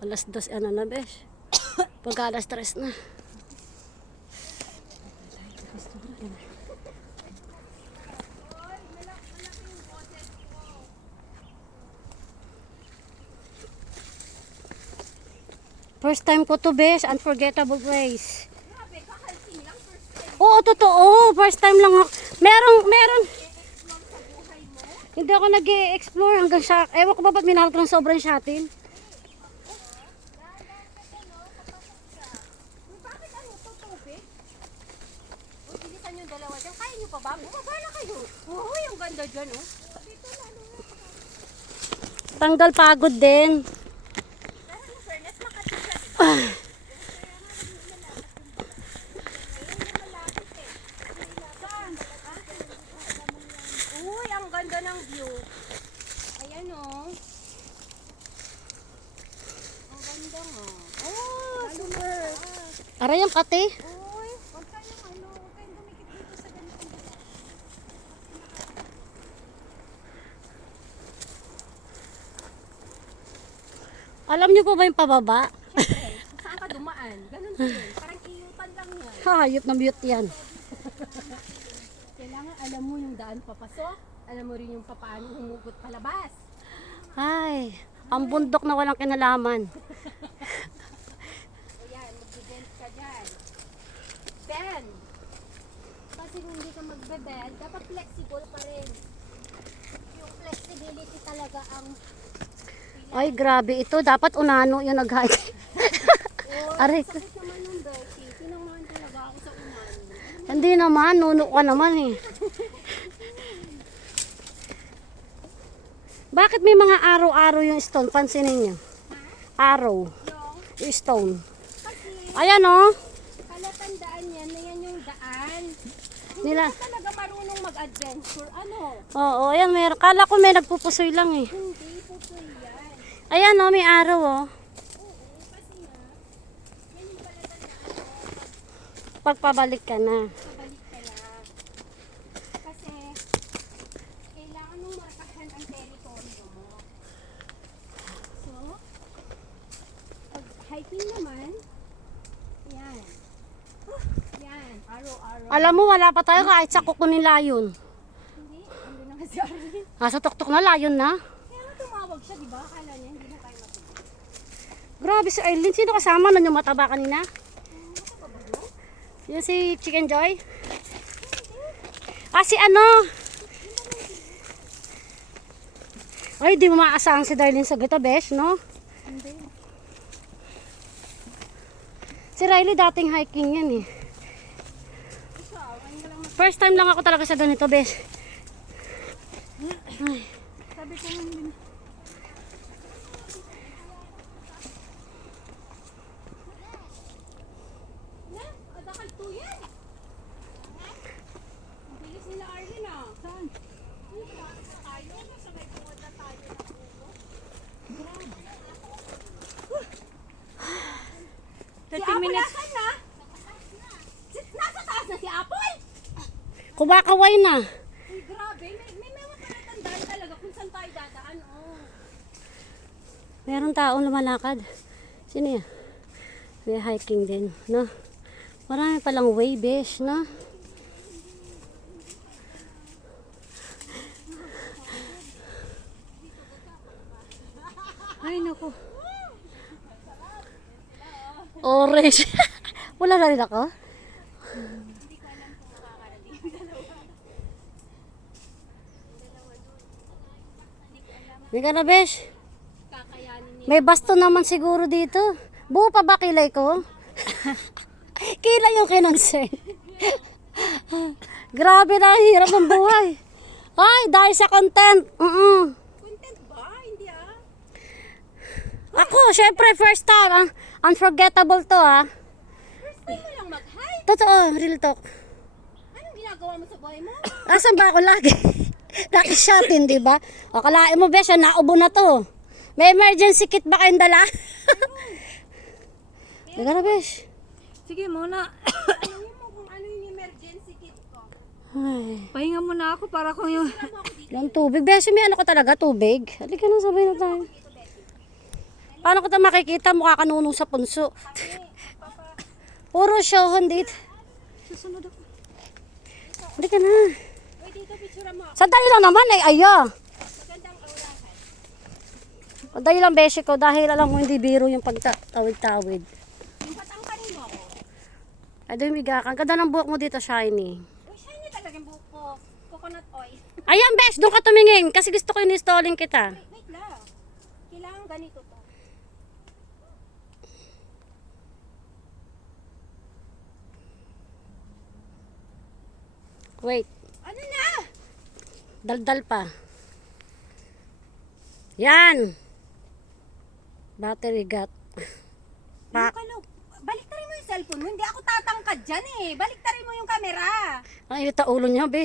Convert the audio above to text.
Alas 2 ano na besh. Pagka alas 3 na. First time ko to besh, unforgettable place. Oo, totoo. First time lang ako. Meron. Hindi ako nag-explore hanggang sa, ewan ko ba ba't minahal ko ng sobrang shatin. Bakit ano to, tubig? O, bilisan yung dalawa dyan. Kaya nyo pa ba? Bumaba na kayo. Uy, ang ganda dyan, oh. Dito lalo na. Tanggal pagod din. Pero yung fairness, makati siya, diba? Uy, ang ganda ng view. Ayan, oh. Ang ganda nga. Oh, super. Aray ang kate. Uy, huwag kayong ano, huwag kayong dumikit dito sa ganitong dala. Alam niyo po ba yung pababa? Siyempre, saan ka dumaan? Ganun pa yun. Parang iyutan lang yan. Hayop na mute yan. Kailangan alam mo yung daan papasok. Alam mo rin yung paano humugot palabas. Ay, ang bundok na walang kinalaman. O yan, mag-bend ka dyan. Bend! Kasi kung hindi ka magbe-bend, dapat flexible pa rin. Yung flexibility talaga ang... Ay, grabe ito. Dapat unano yung nag-hike. Aray. Sakit naman ng Becky. Tinamahan talaga ako sa unan. Hindi naman, nuno ka naman eh. Bakit may mga araw-araw yung stone? Pansinin niyo. Araw. Yung stone. Kasi Ayan oh. palatandaan yan na yan yung daan. Hindi Nila. ka talaga marunong mag-adventure. Ano? Oo, ayan meron. Kala ko may nagpupusoy lang eh. Hindi po po yan. Ayan oh, may araw oh. Oo, kasi nga, yan yung palatandaan mo. Pagpabalik ka na. Pabalik ka na. Kasi, kailangan mong markahan ang teritoryo mo. So, pag hiking naman, yan. Yan, araw-araw. Alam mo, wala pa tayo kahit sa kuko ni Layon. Hindi, ando na kasi Arlene. Nasa tuktok na Layon na. Kaya nga tumawag siya, di ba? Akala niya hindi na tayo matulog. Grabe si Arlene. Sino kasama nun yung mataba kanina? Yung si Chicken Joy? Ah, si ano? Ay, di mo maaasahan si Darlene sa gita, besh, no? Hindi. Si Riley dating hiking yan eh. Ikaw, ano lang First time lang ako talaga sa ganito, besh. Ay. sabi ko hindi. Na, adakal to yan. Ang bilis nila Arlene ah. Saan? Ano ba? Tayo? Nasa may tungod na tayo na ulo. 30 minutes. Nasan na? Nasa taas na si Apple? Kumakaway na. Uy, grabe. May mga palatandaan talaga kung saan tayo dadaan. Oh. Meron taong lumalakad. Sino yan? May hiking din, no? Marami palang way, besh, no? Ay, naku. Orange. Wala na rin ako. Hindi ka na, besh. Kakayanin niya. May basto naman siguro dito. Buo pa ba kilay ko? Kilay yung kinonsen. Grabe na, hirap ng buhay. Ay, dahil sa content. Content ba? Hindi ah. Ako, syempre, first time. Ah. Unforgettable to, ah. First time mo lang mag-hike. Totoo, real talk. Anong ginagawa mo sa buhay mo? Asan ba ako lagi? Laki shotin, di ba? O, kalain mo, Besha, naubo na to. May emergency kit ba kayong dala? Hindi ka na, Besh. Sige muna. Tanungin mo kung ano yung emergency kit ko. Ay, Pahinga muna ako para kung yung... yung tubig. Besh, may ano ko talaga, tubig. Halika na, sabay na tayo. Paano kita makikita? Mukha ka nunong sa punso. Puro show, hindi. Susunod ako. Hindi ka na. Uy, dito picture mo. Sandali lang naman eh. Ayo. Magandang aurahan. Sandali lang, beshi ko. Dahil alam mo hindi biro yung pagtawid-tawid. Yung patangkanin mo ako. Ay, dumiga ka. Ang ganda ng buhok mo dito, shiny. Uy, shiny talaga yung buhok ko. Coconut oil. Ayan, besh. Doon ka tumingin. Kasi gusto ko in-installing kita. Wait lang. Kailangan ganito to. Wait. Ano na? Daldal pa. Yan. Battery got. Pa Ano? Baliktarin mo yung cellphone mo. Hindi ako tatangkad dyan eh. Baliktarin mo yung camera. Ang init ang ulo niya, be.